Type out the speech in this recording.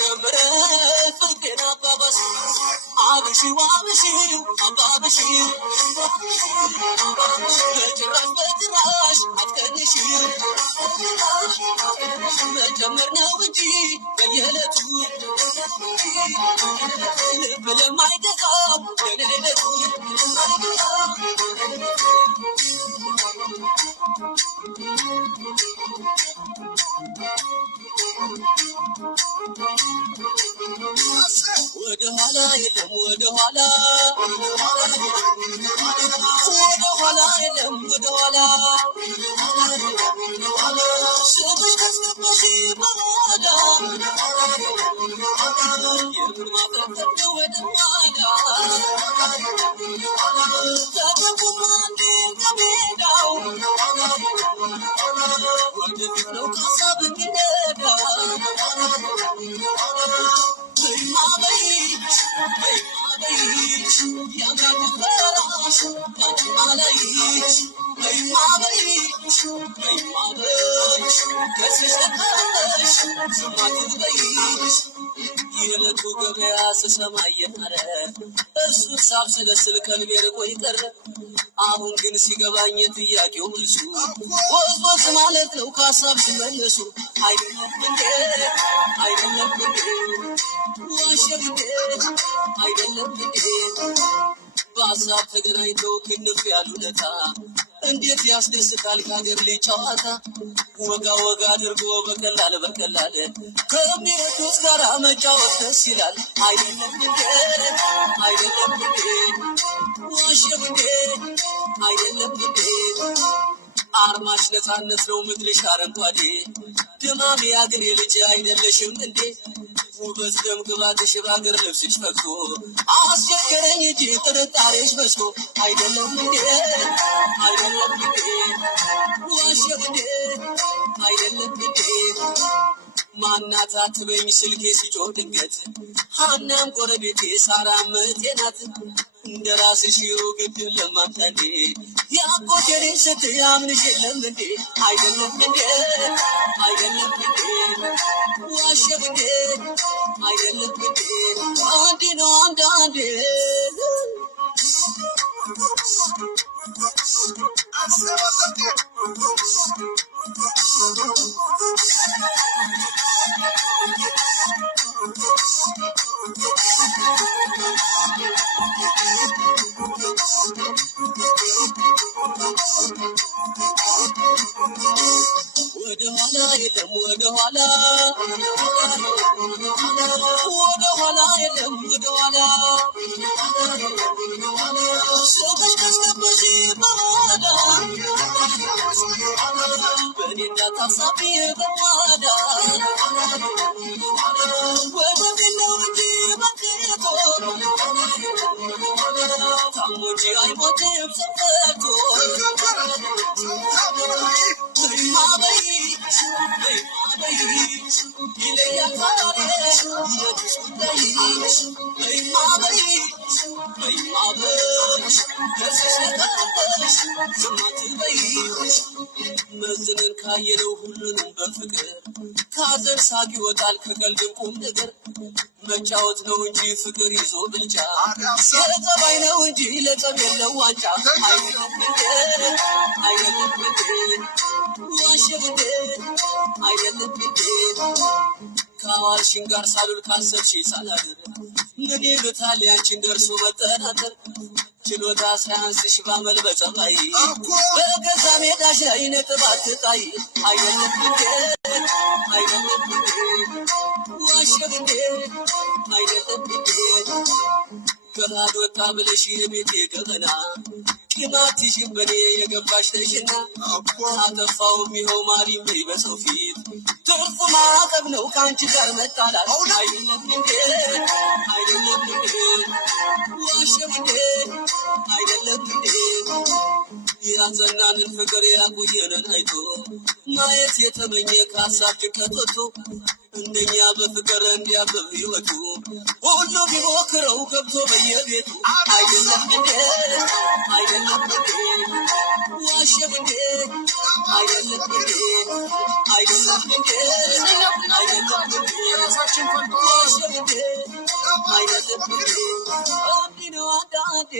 ጀምረህ ፍቅሬን አባባስ አብሺው አባብሺው በጭራሽ አትቀንሺው መጀመር ነው እንጂ በየዕለቱ ልብ ለማይደቃው ለሌለቱ ወደ ኋላ የለም ወደ ኋላ የለም ወደ ኋላ ስምሽ ከስገባሽ በኋላ የምን ማፈጠጥ ወደ ኋላ ተጠቁም አንዴ ከሜዳው ወደፊት ነው ካሳብ የሚነዳ የዕለቱ ገበያ ስሰማ እየናረ እሱ ሳብሰለስል ከልቤ ርቆ ይቀረ አሁን ግን ሲገባኝ ጥያቄው መልሱ ወዝ ማለት ነው ከሀሳብ ሲመለሱ አይደለም እንዴ ዋሸብ እንዴ አይደለም እንዴ በሀሳብ ተገናኝተው ክንፍ ያሉለታ እንዴት ያስደስታል ከሀገር ልጅ ጨዋታ ወጋ አድርጎ በቀላል ከሚወዱት ጋር መጫወት ደስ ይላል አይደለም እንዴ ዋሸብ እንዴ አይደለም እንዴ አርማሽ ነፃነት ነው ምድርሽ አረንጓዴ ድማም ያገር የልጅ አይደለሽም እንዴ ውበት ደም ግባትሽ በአገር ልብስሽ ፈክቶ አስቸገረኝ እንጂ ጥርጣሬሽ በዝቶ አይደለም እንዴ ዋሸብ እንዴ አይደለም እንዴ ማናት አትበኝ ስልኬ ሲጮህ ድንገት ሀናም ጎረቤቴ ሳራም እህቴ ናት እንደ ራስሽ ግድ ለማምጣቴ ያቆቴኔ ስትያምንሽ የለም እንዴ አይደለም እንዴ ዋሸብ እንዴ አይደለም እንዴ አንዴ ነው አንዳንዴ ወደ ኋላ የለም ወደ ኋላ የለም ወደ ኋላ ስምሽ ከስገባሽ በኋላ በእኔ እንዳታሳቢ በኋላ ወደፊት ነው እንጂ መክቶ ታሞ እንጂ አይሞትም ሰፈቶ መዝነን ካየነው ሁሉንም በፍቅር ካዘን ሳቅ ይወጣል ከቀልድም ቁም ነገር መጫወት ነው እንጂ ፍቅር ይዞ ብልጫ የጸባይ ነው እንጂ ለጸብ የለው ዋንጫ አይደለም እንዴ ዋሸብ እንዴ አይደለም እንዴ ከአዋልሽን ጋር ሳሉል ካሰብሽ ሳላድር ምን ይሉታል ያንቺን ደርሶ መጠናጠር ችሎታ ሳያንስሽ ባመል በጸባይ በገዛ ሜዳሽ ላይ ነጥብ አትጣይ አይደለም እንዴ ዋሸብ እንዴ አይደለም እንዴ ገሃድ ወጣ ብለሽ የቤቴ ገበና ቂማትሽን በኔ የገባሽ ነሽና አጠፋውም ይኸው ማሪም በይ በሰው ፊት ትርፉ ማዕቀብ ነው ከአንቺ ጋር መጣላት አይደለም እንዴ ዋሸብ እንዴ አይደለም እንዴ ያዘናንን ፍቅር ያቆየንን አይቶ ማየት የተመኘ ከሀሳብ ጭንቀት ወጥቶ እንደኛ በፍቅር እንዲያብብ ሕይወቱ ሁሉ ቢሞክረው ገብቶ በየቤቱ አይደለም እንዴ ዋሸብ እንዴ አይደለም እንዴ አይነጥብኝ አብዲ ነው አንዳንዴ